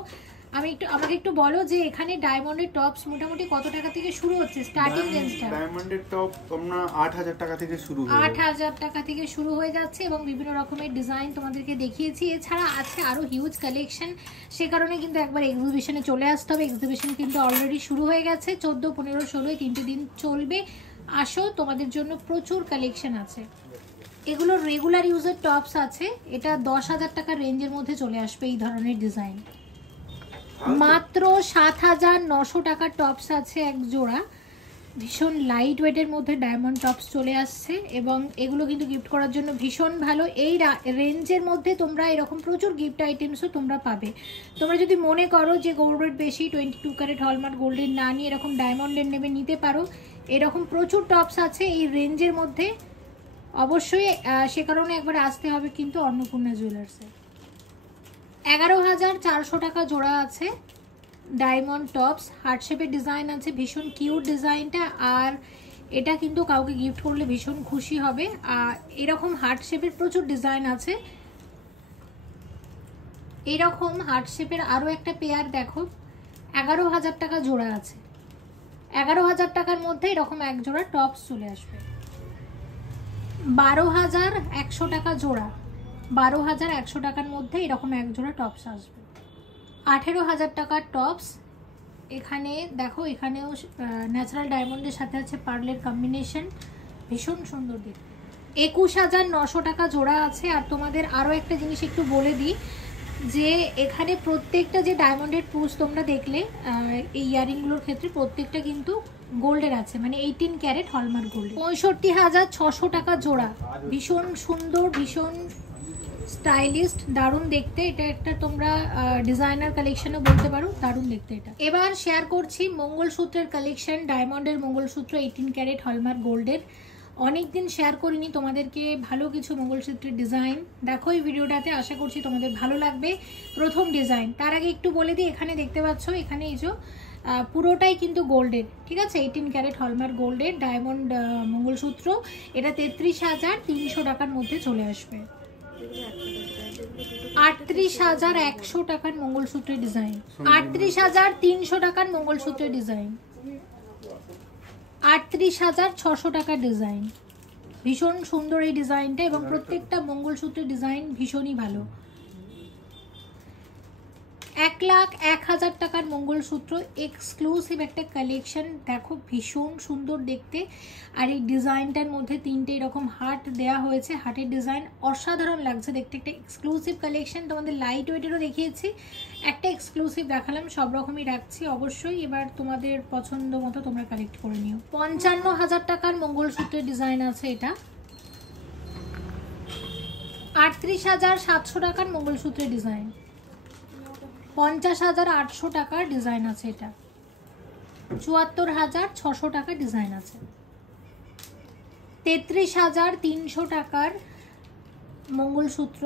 আমাকে একটু বলো যে এখানে ডায়মন্ডের টপস মোটামুটি কত টাকা থেকে শুরু হচ্ছে, স্টার্টিং রেঞ্জটা? ডায়মন্ডের টপ তোমরা 8,000 টাকা থেকে শুরু, 8,000 টাকা থেকে শুরু হয়ে যাচ্ছে, এবং বিভিন্ন রকমের ডিজাইন তোমাদেরকে দেখিয়েছি। এছাড়া আছে আরো হিউজ কালেকশন, সে কারণে কিন্তু একবার এক্সিবিশনে চলে আসতে হবে। এক্সিবিশন কিন্তু অলরেডি শুরু হয়ে গেছে, 14, 15, 16 তিনটে দিন চলবে। আসো, তোমাদের জন্য প্রচুর কালেকশন আছে। এগুলো রেগুলার ইউজের টপস আছে, এটা 10,000 টাকার রেঞ্জের মধ্যে চলে আসবে এই ধরনের ডিজাইন। মাত্র 7,900 টাকার টপস আছে এক জোড়া, ভীষণ লাইট ওয়েটের মধ্যে ডায়মন্ড টপস চলে আসছে, এবং এগুলো কিন্তু গিফট করার জন্য ভীষণ ভালো। এই রেঞ্জের মধ্যে তোমরা এরকম প্রচুর গিফট আইটেমসও তোমরা পাবে। তোমরা যদি মনে করো যে গোল্ড রেট বেশি, 22 ক্যারেট হলমার্ক গোল্ডের না নিয়ে এরকম ডায়মন্ডের নেবে, নিতে পারো। এরকম প্রচুর টপস আছে এই রেঞ্জের মধ্যে, অবশ্যই সে কারণে একবার আসতে হবে কিন্তু অন্নপূর্ণা জুয়েলার্সে। 11,400 টাকা জোড়া আছে ডায়মন্ড টপস, হার্ট শেপের ডিজাইন আছে, ভীষণ কিউট ডিজাইনটা। আর এটা কিন্তু কাউকে গিফট করলে ভীষণ খুশি হবে। আর এরকম হার্ট শেপের প্রচুর ডিজাইন আছে, এরকম হার্ট শেপের আরও একটা পেয়ার দেখো, 11,000 টাকা জোড়া আছে। 11,000 টাকার মধ্যে এরকম এক জোড়া টপস চলে আসবে। 12,100 টাকা জোড়া, 12,100 টাকার মধ্যে এরকম এক জোড়া টপস আসবে। 18,000 টাকার টপস, এখানে দেখো এখানেও ন্যাচারাল ডায়মন্ডের সাথে আছে পার্লের কম্বিনেশন, ভীষণ সুন্দর দেখতে। 21,900 টাকা জোড়া আছে। আর তোমাদের আরও একটা জিনিস একটু বলে দিই, যে এখানে প্রত্যেকটা যে ডায়মন্ডের পুশ তোমরা দেখলে এই ইয়ারিংগুলোর ক্ষেত্রে প্রত্যেকটা কিন্তু গোল্ডের আছে, মানে 18 ক্যারেট হলমার্ক গোল্ড। 65,600 টাকা জোড়া, ভীষণ সুন্দর, ভীষণ স্টাইলিস্ট, দারুণ দেখতে। এটা একটা তোমরা ডিজাইনার কালেকশনও বলতে পারো, দারুণ দেখতে এটা। এবার শেয়ার করছি মঙ্গলসূত্রের কালেকশন, ডায়মন্ডের মঙ্গলসূত্র 18 ক্যারেট হলমার্ক গোল্ডের। অনেকদিন শেয়ার করিনি তোমাদেরকে ভালো কিছু মঙ্গলসূত্রের ডিজাইন, দেখো এই ভিডিওটাতে, আশা করছি তোমাদের ভালো লাগবে। প্রথম ডিজাইন, তার আগে একটু বলে দিই, এখানে দেখতে পাচ্ছ, এখানে এই যে পুরোটাই কিন্তু গোল্ডের, ঠিক আছে, 18 ক্যারেট হলমার্ক গোল্ডের ডায়মন্ড মঙ্গলসূত্র। এটা 33,300 টাকার মধ্যে চলে আসবে। 38,100 টাকার মঙ্গলসূত্রের ডিজাইন, 38,300 টাকার মঙ্গলসূত্রের ডিজাইন, 38,600 টাকার ডিজাইন। ভীষণ সুন্দর এই ডিজাইনটা, এবং প্রত্যেকটা মঙ্গলসূত্রের ডিজাইন ভীষণই ভালো। 1,01,000 টাকার মঙ্গলসূত্র, এক্সক্লুসিভ একটা কালেকশন, দেখো ভীষণ সুন্দর দেখতে। আর এই ডিজাইনটার মধ্যে 3টে এরকম হার্ট দেওয়া হয়েছে, হার্টের ডিজাইন অসাধারণ লাগছে দেখতে। একটা এক্সক্লুসিভ কালেকশন, তোমাদের লাইট ওয়েটেরও দেখিয়েছি, একটা এক্সক্লুসিভ দেখালাম, সব রকমই রাখছি অবশ্যই। এবার তোমাদের পছন্দ মতো তোমরা কালেক্ট করে নিও। 55,000 টাকার মঙ্গলসূত্রের ডিজাইন আছে এটা। 38,700 টাকার মঙ্গলসূত্রের ডিজাইন, 50,800 টাকার ডিজাইন আছে এটা, 74,600 টাকার ডিজাইন আছে। 33,300 টাকার মঙ্গলসূত্র,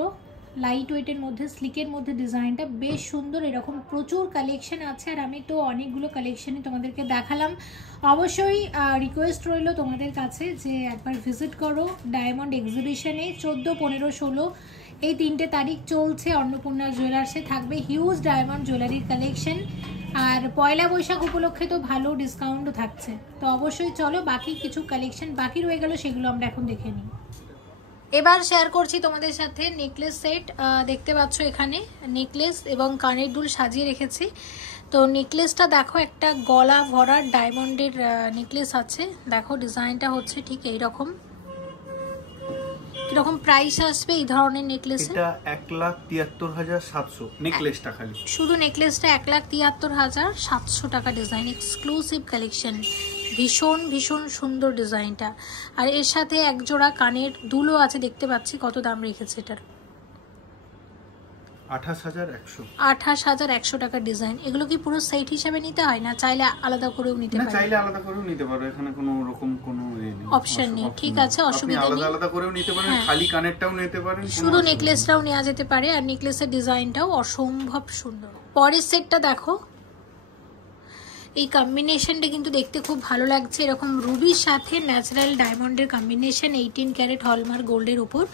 লাইট ওয়েটের মধ্যে, স্লিকের মধ্যে, ডিজাইনটা বেশ সুন্দর। এরকম প্রচুর কালেকশন আছে, আর আমি তো অনেকগুলো কালেকশনই তোমাদেরকে দেখালাম। অবশ্যই রিকোয়েস্ট রইল তোমাদের কাছে যে একবার ভিজিট করো ডায়মন্ড এক্সিবিশনে। 14, 15, 16 এই 3টে তারিখ চলছে অন্নপূর্ণা জুয়েলার্সে, থাকবে হিউজ ডায়মন্ড জুয়েলারির কালেকশন। আর পয়লা বৈশাখ উপলক্ষে তো ভালো ডিসকাউন্টও থাকছে। তো অবশ্যই চলো, বাকি কিছু কালেকশন বাকি রয়ে গেল, সেগুলো আমরা এখন দেখে নিই। এবার শেয়ার করছি তোমাদের সাথে নেকলেস সেট। দেখতে পাচ্ছ এখানে নেকলেস এবং কানের দুল সাজিয়ে রেখেছি। তো নেকলেসটা দেখো, একটা গলা ভরার ডায়মন্ডের নেকলেস আছে, দেখো ডিজাইনটা হচ্ছে ঠিক এইরকম। কিরকম প্রাইস আসবে এই ধরনের নেকলেসে? এটা 1,73,700 নেকলেসটা, খালি শুধু নেকলেসটা 1,73,700 টাকা ডিজাইন, এক্সক্লুসিভ কালেকশন, ভীষণ ভীষণ সুন্দর ডিজাইনটা। আর এর সাথে এক জোড়া কানের দুলও আছে, দেখতে পাচ্ছি। কত দাম রেখেছে এটার? 28,100 টাকার ডিজাইন। এগুলো কি পুরো সেট হিসেবে নিতে হয়, না চাইলে আলাদা করেও নিতে পারো? চাইলে আলাদা করেও নিতে পারো, এখানে কোনো রকম কোনো অপশন নেই, ঠিক আছে, অসুবিধা নেই। আলাদা করেও নিতে পারেন, খালি কানেরটাও নিতে পারেন, শুধু নেকলেসটাও নেওয়া যেতে পারে। আর নেকলেসের ডিজাইনটাও অসম্ভব সুন্দর। পরের সেটটা দেখো, এই কম্বিনেশনটা কিন্তু দেখতে খুব ভালো লাগছে। এরকম রুবির সাথে ন্যাচারাল ডায়মন্ডের কম্বিনেশন, 18 ক্যারেট হলমার্ক গোল্ডের উপর।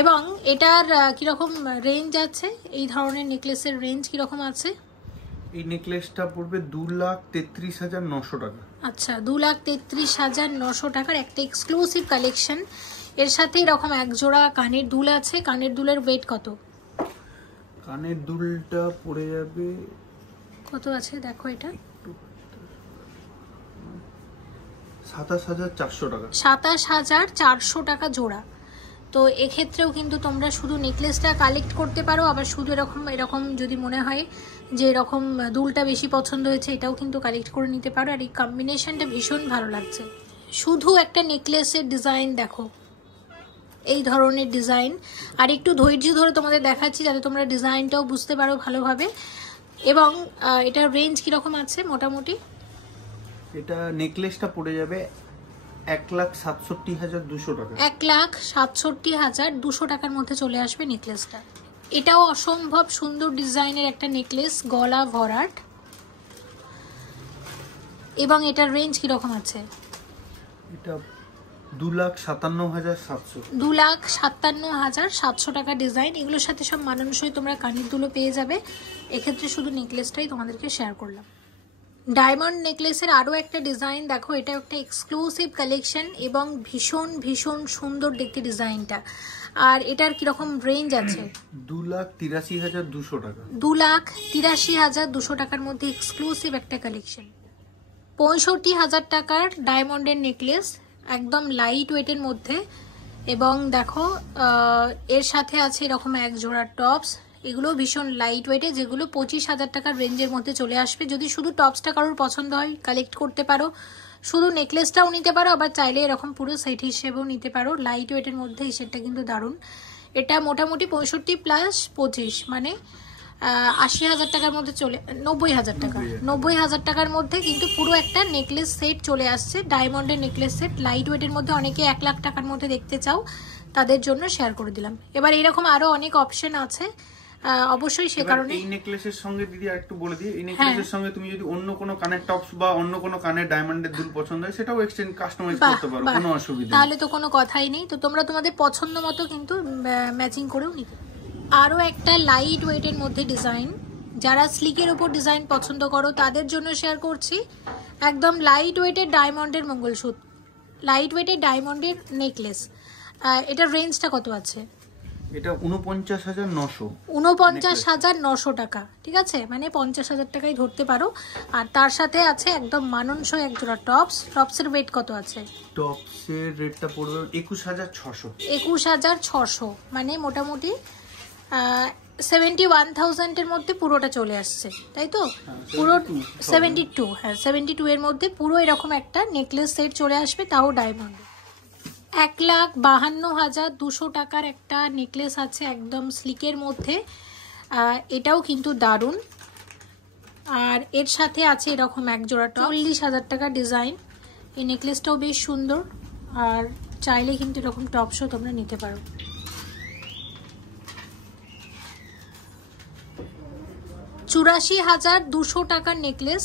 এবং এটার কিরকম রেঞ্জ আছে, এই ধরনের নেকলেসের রেঞ্জ কিরকম আছে? এই নেকলেসটা পড়বে 2,33,900 টাকা। আচ্ছা, 2,33,900 টাকার একটা এক্সক্লুসিভ কালেকশন। এর সাথে এরকম এক জোড়া কানের দুল আছে। কানের দুলের ওয়েট কত? কানের দুলটা পড়ে যাবে, কত আছে দেখো, এটা 27,400 টাকা। 27,400 টাকা জোড়া। তো এক্ষেত্রেও কিন্তু তোমরা শুধু নেকলেসটা কালেক্ট করতে পারো, আবার শুধু এরকম যদি মনে হয় যে এরকম দুলটা বেশি পছন্দ হয়েছে, এটাও কিন্তু কালেক্ট করে নিতে পারো। আর এই কম্বিনেশনটা ভীষণ ভালো লাগছে। শুধু একটা নেকলেসের ডিজাইন দেখো, এই ধরনের ডিজাইন। আর একটু ধৈর্য ধরে তোমাদের দেখাচ্ছি যাতে তোমরা ডিজাইনটাও বুঝতে পারো ভালোভাবে। এবং এটার রেঞ্জ কিরকম আছে মোটামুটি? এটা নেকলেসটা পড়ে যাবে 1,67,200 টাকা। 1,67,200 টাকার মধ্যে চলে আসবে নেকলেসটা। এটাও অসম্ভব সুন্দর ডিজাইনের একটা নেকলেস, গলা ভরাট। এবং এটার রেঞ্জ কিরকম আছে? এটা 2,57,700। 2,57,700 টাকা ডিজাইন। এগুলোর সাথে সব মানানসই তোমরা কানের দুলও পেয়ে যাবে। এক্ষেত্রে শুধু নেকলেসটাই তোমাদেরকে শেয়ার করলাম। ডায়মন্ড নেকলেসের আরও একটা ডিজাইন দেখো, এটা একটা এক্সক্লুসিভ কালেকশন এবং ভীষণ ভীষণ সুন্দর দেখতে ডিজাইনটা। আর এটার কিরকম রেঞ্জ আছে? 2,83,200 টাকা। 2,83,200 টাকার মধ্যে এক্সক্লুসিভ একটা কালেকশন। 65,000 টাকার ডায়মন্ডের নেকলেস, একদম লাইট ওয়েটের মধ্যে। এবং দেখো এর সাথে আছে এরকম এক জোড়া টপস, এগুলো ভীষণ লাইট ওয়েটে, যেগুলো 25,000 টাকার রেঞ্জের মধ্যে চলে আসবে। যদি শুধু টপসটা কারোর পছন্দ হয় কালেক্ট করতে পারো, শুধু নেকলেসটাও নিতে পারো, আবার চাইলে এরকম পুরো সেট হিসেবেও নিতে পারো। লাইট ওয়েটের মধ্যে এই সেটটা কিন্তু দারুণ। এটা মোটামুটি 65 প্লাস 25 মানে 80,000 টাকার মধ্যে চলে, 90,000 টাকা, 90,000 টাকার মধ্যে কিন্তু পুরো একটা নেকলেস সেট চলে আসছে, ডায়মন্ডের নেকলেস সেট লাইট ওয়েটের মধ্যে। অনেকে 1 লাখ টাকার মধ্যে দেখতে চাও, তাদের জন্য শেয়ার করে দিলাম। এবার এরকম আরো অনেক অপশন আছে অবশ্যই, সে কারণে এই নেকলেসের সঙ্গে দিদি আরেকটু বলে দিই, এই নেকলেসের সঙ্গে তুমি যদি অন্য কোনো কানের টপস বা অন্য কোনো কানের ডায়মন্ডের দুল পছন্দ হয় সেটাও এক্সচেঞ্জ কাস্টমাইজ করতে পারো, কোনো অসুবিধা নেই। তাহলে তো কোনো কথাই নেই। তো তোমরা তোমাদের পছন্দ মতো কিন্তু ম্যাচিং করেও নিতে। আরো একটা লাইট ওয়েটের মধ্যে ডিজাইন, যারা স্লিকের উপর ডিজাইন পছন্দ করো তাদের জন্য শেয়ার করছি। একদম লাইট ওয়েটের ডায়মন্ডের মঙ্গলসূত্র, লাইট ওয়েটের ডায়মন্ডের নেকলেস। এটার রেঞ্জটা কত আছে? এটা 49,900, 49,900 টাকা, ঠিক আছে, মানে 50,000 টাকায় ধরতে পারো। আর তার সাথে আছে একদম মানানসই একজোড়া টপস। টপসের ওয়েট কত আছে? টপসের রেটটা পড়বে 21,600, 21,600 মানে মোটামুটি 71,000 এর মধ্যে পুরোটা চলে আসছে, তাই তো? পুরো 72, হ্যাঁ 72 এর মধ্যে পুরো এরকম একটা নেকলেস সেট চলে আসবে, তাও ডায়মন্ড। 1,52,200 টাকার একটা নেকলেস আছে একদম স্লিকের মধ্যে, এটাও কিন্তু দারুণ। আর এর সাথে আছে এরকম এক জোড়া টপ, 40,000 টাকা ডিজাইন। এই নেকলেসটাও বেশ সুন্দর, আর চাইলে কিন্তু এরকম টপসও তোমরা নিতে পারো। 84,200 টাকার নেকলেস,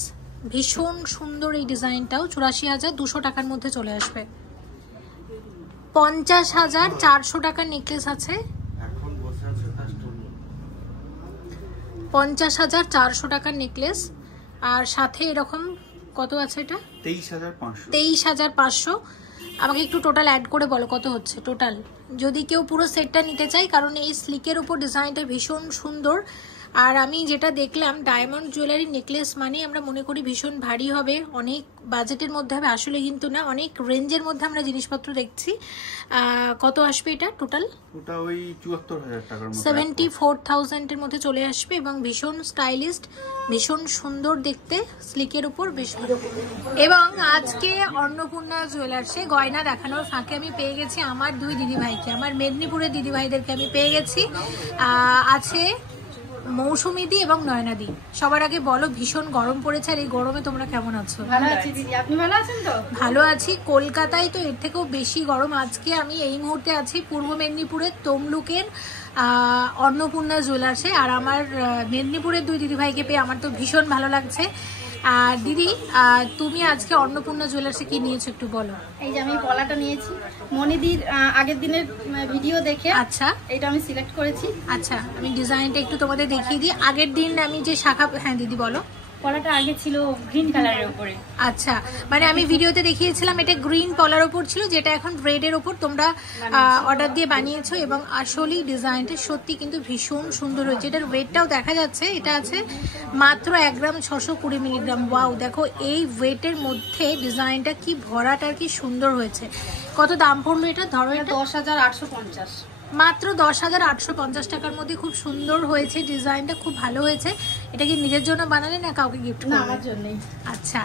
ভীষণ সুন্দর এই ডিজাইনটাও। 84,200 টাকার মধ্যে চলে আসবে। 50,400 টাকার নেকলেস আছে, 50,400 টাকার নেকলেস। আর সাথে এরকম কত আছে এটা? 23,500, 23,500। আমাকে একটু টোটাল অ্যাড করে বলো কত হচ্ছে টোটাল, যদি কেউ পুরো সেটটা নিতে চায়, কারণ এই স্লিকের উপর ডিজাইনটা ভীষণ সুন্দর। আর আমি যেটা দেখলাম, ডায়মন্ড জুয়েলারি নেকলেস মানে আমরা মনে করি ভীষণ ভারী হবে, অনেক বাজেটের মধ্যে হবে, আসলে কিন্তু না, অনেক রেঞ্জের মধ্যে আমরা জিনিসপত্র দেখছি। কত আসবে এটা টোটাল? ওটা ওই 74,000 টাকার মতো, 74,000 এর মধ্যে চলে আসবে, এবং ভীষণ স্টাইলিস্ট, ভীষণ সুন্দর দেখতে, স্লিকের উপর বেশ ভালো। এবং আজকে অন্নপূর্ণা জুয়েলার্সে গয়না দেখানোর ফাঁকে আমি পেয়ে গেছি আমার দুই দিদিভাইকে, আমার মেদিনীপুরের দিদিভাইদেরকে আমি পেয়ে গেছি। আছে মৌসুমীদি এবং নয়নাদি। সবার আগে বলো, ভীষণ গরম পড়েছে, আর এই গরমে তোমরা কেমন আছো? ভালো আছি দিদি, আপনি ভালো আছেন তো? ভালো আছি। কলকাতায় তো এর থেকেও বেশি গরম। আজকে আমি এই মুহূর্তে আছি পূর্ব মেদিনীপুরের তমলুকের অন্নপূর্ণা জুয়েলার্সে, আর আমার মেদিনীপুরের দুই দিদিভাইকে পেয়ে আমার তো ভীষণ ভালো লাগছে। আর দিদি, তুমি আজকে অন্নপূর্ণা জুয়েলার্সে কি নিয়েছো একটু বলো। এই যে আমি পলাটা নিয়েছি মনিদির আগের দিনের ভিডিও দেখে। আচ্ছা, এটা আমি সিলেক্ট করেছি। আচ্ছা, আমি ডিজাইনটা একটু তোমাদের দেখিয়ে দিই। আগের দিন আমি যে শাখা, হ্যাঁ দিদি বলো। পলাটা আগে ছিল গ্রিন কালারের উপরে। আচ্ছা, মানে আমি ভিডিওতে দেখিয়েছিলাম এটা গ্রিন পলার উপর ছিল, যেটা এখন রেডের উপর তোমরা অর্ডার দিয়ে বানিয়েছো, এবং আসলেই ডিজাইনটা সত্যি কিন্তু ভীষণ সুন্দর হয়েছে। এটার ওয়েটটাও দেখা যাচ্ছে, এটা আছে মাত্র 1 গ্রাম 620 মিলিগ্রাম। ওয়াও, দেখো এই ওয়েটের মধ্যে ডিজাইনটা কি ভরাট আর কি সুন্দর হয়েছে। কত দাম পড়লো এটা? ধরো এটা 10,850, মাত্র 10,850 টাকার মধ্যে খুব সুন্দর হয়েছে, ডিজাইনটা খুব ভালো হয়েছে। এটা কি নিজের জন্য বানালে না কাউকে গিফট করবে? না, আমার জন্যই। আচ্ছা,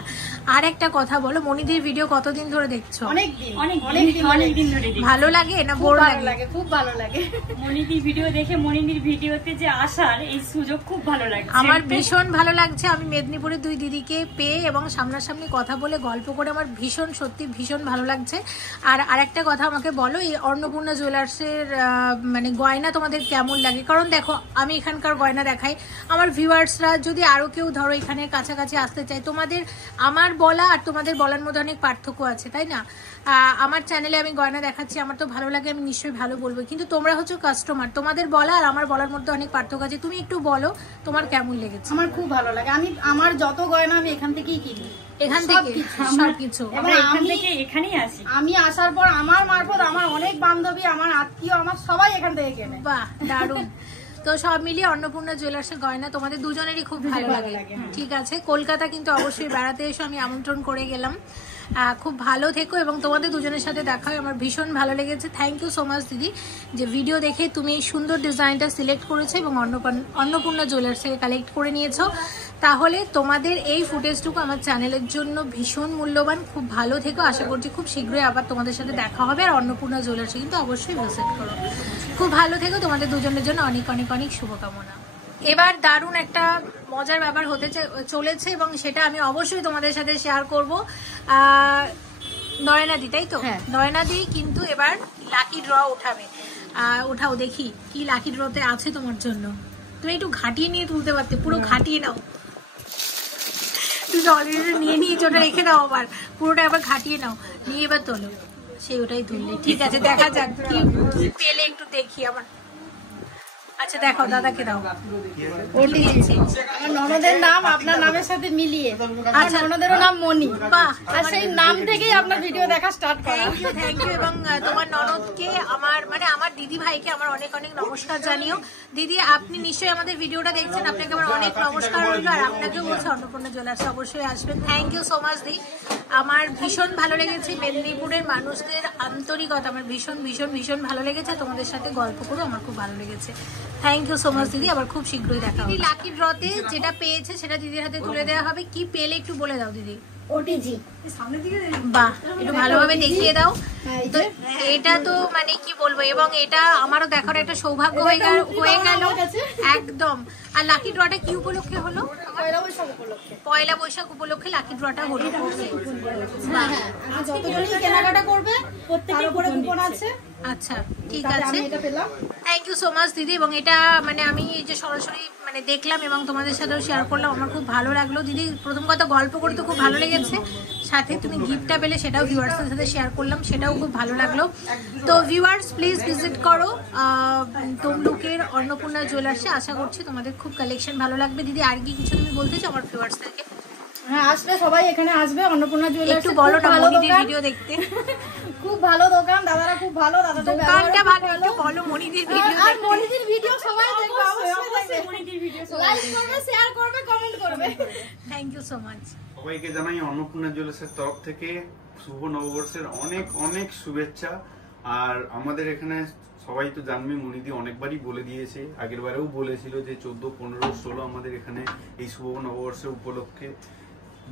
আর একটা কথা বলো, মনিদির ভিডিও কতদিন ধরে দেখছো? অনেকদিন ধরে। ভালো লাগে না বোর লাগে? খুব ভালো লাগে। মনিদির ভিডিও দেখে মনিদির ভিডিওতে যে আসার এই সুযোগ খুব ভালো লাগে। আমার ভীষণ ভালো লাগছে। আমি মেদিনীপুরের দুই দিদিকে পেয়ে এবং সামনাসামনি কথা বলে গল্প করে আমার ভীষণ সত্যি ভীষণ ভালো লাগছে। আর আরেকটা কথা আমাকে বলো, এই অন্নপূর্ণা জুয়েলার্সের মানে গয়না তোমাদের কেমন লাগে? কারণ দেখো, আমি এখানকার গয়না দেখাই, আমার ভিউয়ার্সরা যদি আরো কেউ ধরো এখানে কাছাকাছি আসতে চায়, তোমাদের আমার বলা আর তোমাদের বলার মধ্যে অনেক পার্থক্য আছে, তাই না? আমার চ্যানেলে আমি গয়না দেখাচ্ছি, আমার তো ভালো লাগে, আমি নিশ্চয়ই ভালো বলবো, কিন্তু তোমরা হচ্ছে কাস্টমার, তোমাদের বলা আর আমার বলার মধ্যে অনেক পার্থক্য আছে। তুমি একটু বলো তোমার কেমন লেগেছে? আমার খুব ভালো লাগে। আমার যত গয়না আমি এখান থেকেই কিনি, এখান থেকে সবকিছু। এখানেই আসি। আমি আসার পর আমার মারফত আমার অনেক বান্ধবী, আমার আত্মীয়, আমার সবাই এখান থেকে কেনে। বাহ, দারুণ। তো সব মিলিয়ে অন্নপূর্ণা জুয়েলার্সের গয়না তোমাদের দুজনেরই খুব ভালো লাগে। ঠিক আছে, কলকাতা কিন্তু অবশ্যই বেড়াতে এসো, আমি আমন্ত্রণ করে গেলাম। খুব ভালো থেকো এবং তোমাদের দুজনের সাথে দেখা হয় আমার ভীষণ ভালো লেগেছে। থ্যাংক ইউ সো মাচ দিদি, যে ভিডিও দেখে তুমি এই সুন্দর ডিজাইনটা সিলেক্ট করেছো এবং অন্নপূর্ণা জুয়েলার্স থেকে কালেক্ট করে নিয়েছো। তাহলে তোমাদের এই ফুটেজটুকু আমার চ্যানেলের জন্য ভীষণ মূল্যবান। খুব ভালো থেকো, আশা করছি খুব শীঘ্রই আবার তোমাদের সাথে দেখা হবে। আর অন্নপূর্ণা জুয়েলার্সে কিন্তু অবশ্যই ভিজিট করো। খুব ভালো থেকো, তোমাদের দুজনের জন্য অনেক অনেক অনেক শুভকামনা। এবার দারুণ একটা মজার ব্যাপার হতে চলেছে এবং সেটা আমি অবশ্যই তোমাদের সাথে শেয়ার করব। নয়নাদি, তাই তো? নয়নাদি কিন্তু এবার লাকি ড্র উঠাবে। ওঠাও দেখি কি লাকি ড্রতে আছে তোমার জন্য। তুমি একটু ঘাটিয়ে নিয়ে তুলতে পারতে, পুরো ঘাটিয়ে নাও। তুমি অলরেডি নিয়ে নিয়েছো, ওটা রেখে দাও, আবার পুরোটা আবার ঘাটিয়ে নাও, নিয়ে এবার তোলো। সেই ওটাই তুললে, ঠিক আছে। দেখা যাক কি পেলে, একটু দেখি আমার। আচ্ছা দেখো, দাদাকে দাও। আমার ননদের নাম আপনার নামের সাথে মিলিয়ে, আচ্ছা ননদেরও নাম মনি। বাহ, আর সেই নাম থেকেই আপনার ভিডিও দেখা স্টার্ট করা। Thank you. এবং তোমার ননদকে আমার দিদি ভাইকে আমার অনেক অনেক নমস্কার জানিও। দিদি, আপনি নিশ্চয়ই আমাদের ভিডিওটা দেখছেন, আপনাকে আমার অনেক নমস্কার রইল। আর আপনাকেও বলছি অন্নপূর্ণা জুয়েলার্সে অবশ্যই আসবেন। থ্যাংক ইউ সো মাচ দি, আমার ভীষণ ভালো লেগেছে। মেদিনীপুরের মানুষদের আন্তরিকতা আমার ভীষণ ভীষণ ভীষণ ভালো লেগেছে। তোমাদের সাথে গল্প করে আমার খুব ভালো লেগেছে। থ্যাংক ইউ সো মাচ দিদি, আবার খুব শীঘ্রই দেখা হবে। লাকি ড্রতে যেটা পেয়েছে সেটা দিদির হাতে তুলে দেওয়া হবে। কি পেলে একটু বলে দাও দিদি। ওটিজি। বাহ, একটু ভালোভাবে দেখিয়ে দাও। তো এটা তো মানে কি বলবো, এবং এটা আমারও দেখার একটা সৌভাগ্য হয়ে গেল একদম। আর লাকি ড্রটা কি উপলক্ষে হলো? পয়লা বৈশাখ উপলক্ষে লাকি ড্রটা হলো। যতজনই কেনাকাটা করবে প্রত্যেকের উপরে কুপন আছে। আচ্ছা, ঠিক আছে। থ্যাংক ইউ সো মাচ দিদি। এবং এটা মানে আমি এই যে সরাসরি মানে দেখলাম এবং তোমাদের সাথেও শেয়ার করলাম, আমার খুব ভালো লাগলো দিদি। প্রথম কথা, গল্প করতে খুব ভালো লেগেছে, সাথে তুমি গিফটটা পেলে সেটাও ভিউয়ার্সদের সাথে শেয়ার করলাম, সেটাও খুব ভালো লাগলো। তো ভিউয়ার্স প্লিজ ভিজিট করো তমলুকের অন্নপূর্ণা জুয়েলার্সে। আশা করছি তোমাদের খুব কালেকশন ভালো লাগবে। দিদি, আর কি কিছু তুমি বলতে চাও আমার ভিউয়ার্সদেরকে? হ্যাঁ, আসবে সবাই, এখানে আসবে অন্নপূর্ণা জুয়েলার্স। একটু বলো না মনিদির ভিডিও দেখতে। খুব ভালো দোকান, দাদারা খুব ভালো, দাদাদের দোকানটা ভালো, একটু বলো মনিদির ভিডিও। আর মনিদির ভিডিও সবাই দেখবে, অবশ্যই মনিদির ভিডিও লাইক করবে, শেয়ার করবে, কমেন্ট করবে। Thank you so much. সবাইকে জানাই অন্নপূর্ণা জুয়েলার্সের তরফ থেকে শুভ নববর্ষের অনেক অনেক শুভেচ্ছা। আর আমাদের এখানে সবাই তো জানবে, মনিদি অনেকবারই বলে দিয়েছে, আগের বারেও বলেছিল যে 14, 15, 16 আমাদের এখানে এই শুভ নববর্ষের উপলক্ষে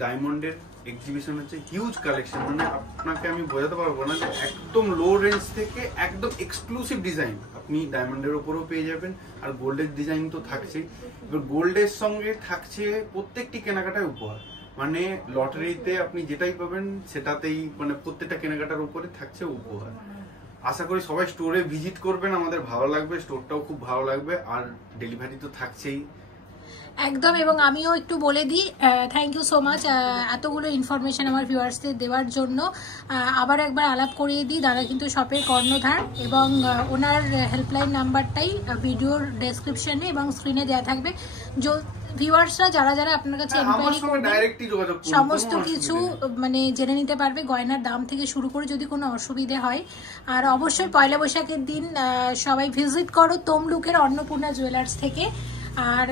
ডায়মন্ডের এক্সিবিশন হচ্ছে। হিউজ কালেকশন, মানে আপনাকে আমি বোঝাতে পারবো না যে একদম লো রেঞ্জ থেকে একদম এক্সক্লুসিভ ডিজাইন আপনি ডায়মন্ডের ওপরেও পেয়ে যাবেন। আর গোল্ডের ডিজাইন তো থাকছেই। এবার গোল্ডের সঙ্গে থাকছে প্রত্যেকটি কেনাকাটায় উপহার, মানে লটারিতে আপনি যেটাই পাবেন সেটাতেই, মানে প্রত্যেকটা কেনাকাটার উপরে থাকছে উপহার। আশা করি সবাই স্টোরে ভিজিট করবেন, আমাদের ভালো লাগবে, স্টোরটাও খুব ভালো লাগবে। আর ডেলিভারি তো থাকছেই একদম। এবং আমিও একটু বলে দিই, থ্যাংক ইউ সো মাচ এতগুলো ইনফরমেশন আমার ভিউয়ার্সদের দেওয়ার জন্য। আবার একবার আলাপ করিয়ে দিই, দাদা কিন্তু শপের কর্ণধার এবং ওনার হেল্পলাইন নাম্বারটাই ভিডিওর ডেসক্রিপশনে এবং স্ক্রিনে দেওয়া থাকবে। ভিউয়ার্সরা যারা যারা আপনার কাছে এনকোয়ারি করবে সমস্ত কিছু মানে জেনে নিতে পারবে, গয়নার দাম থেকে শুরু করে যদি কোনো অসুবিধে হয়। আর অবশ্যই পয়লা বৈশাখের দিন সবাই ভিজিট করো তমলুকের অন্নপূর্ণা জুয়েলার্স থেকে। আর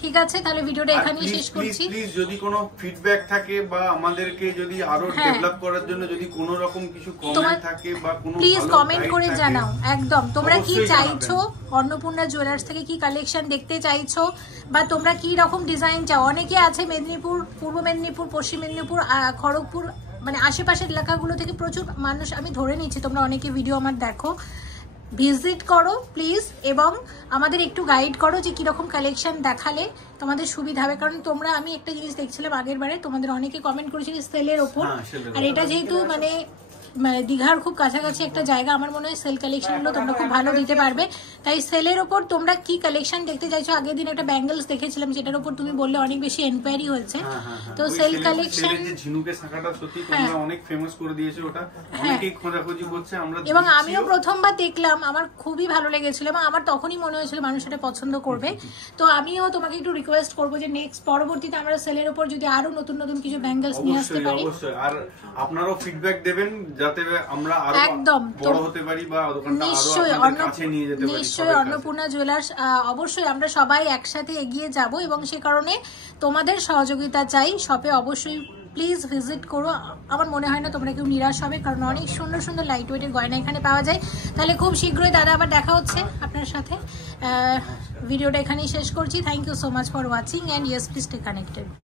ঠিক আছে, তাহলে ভিডিওটা এখানেই শেষ করছি। প্লিজ যদি কোনো ফিডব্যাক থাকে বা আমাদেরকে যদি আরো ডেভেলপ করার জন্য যদি কোনো রকম কিছু কমেন্ট থাকে বা কোনো, প্লিজ কমেন্ট করে জানাও। একদম, তোমরা কি চাইছো অন্নপূর্ণা জুয়েলার্স থেকে, কি কালেকশন দেখতে চাইছো বা তোমরা কি রকম ডিজাইন চাও। অনেকে আছে মেদিনীপুর, পূর্ব মেদিনীপুর, পশ্চিম মেদিনীপুর, খড়গপুর, মানে আশেপাশের এলাকাগুলো থেকে প্রচুর মানুষ আমি ধরে নিচ্ছি তোমরা অনেকে ভিডিও আমার দেখো। ভিজিট করো প্লিজ এবং আমাদের একটু গাইড করো যে কিরকম কালেকশন দেখালে তোমাদের সুবিধা হবে। কারণ তোমরা, আমি একটা জিনিস দেখছিলাম আগের বারে, তোমাদের অনেকে কমেন্ট করেছিল সেলের ওপর। আর এটা যেহেতু মানে দীঘার খুব কাছাকাছি একটা জায়গা, আমার মনে হয় সেল কালেকশনগুলো তোমরা খুব ভালো দিতে পারবে। তাই সেলের ওপর তোমরা কি কালেকশন দেখতে চাইছো। আগের দিন একটা ব্যাঙ্গলস দেখেছিলাম যেটার উপর তুমি বললে অনেক বেশি এনকোয়ারি হয়েছে। তো সেল কালেকশন, ঝিনুকের শাখাটা সত্যি তোমরা অনেক ফেমাস করে দিয়েছো, ওটা অনেকেই খোঁজাখুঁজি করছে। আমরা এবং আমিও প্রথমবার দেখলাম, আমার খুবই ভালো লেগেছিল এবং আমার তখনই মনে হয়েছিল মানুষ এটা পছন্দ করবে। তো আমিও তোমাকে একটু রিকোয়েস্ট করবো যে নেক্সট পরবর্তীতে আমরা সেলের উপর যদি আরো নতুন নতুন কিছু ব্যাঙ্গলস নিয়ে আসতে পারি। অবশ্যই, আর আপনারাও ফিডব্যাক দেবেন যাতে আমরা আরো বড় হতে পারি বা দোকানটা আরো আপনাদের কাছে নিয়ে যেতে পারি। নিশ্চয়ই অন্নপূর্ণা জুয়েলার্স, অবশ্যই আমরা সবাই একসাথে এগিয়ে যাব এবং সে কারণে তোমাদের সহযোগিতা চাই। শপে অবশ্যই প্লিজ ভিজিট করো। আমার মনে হয় না তোমরা কেউ নিরাশ হবে, কারণ অনেক সুন্দর সুন্দর লাইট ওয়েটের গয়না এখানে পাওয়া যায়। তাহলে খুব শীঘ্রই দাদা আবার দেখা হচ্ছে আপনার সাথে। ভিডিওটা এখানেই শেষ করছি। Thank you so much for watching and yes please stay connected.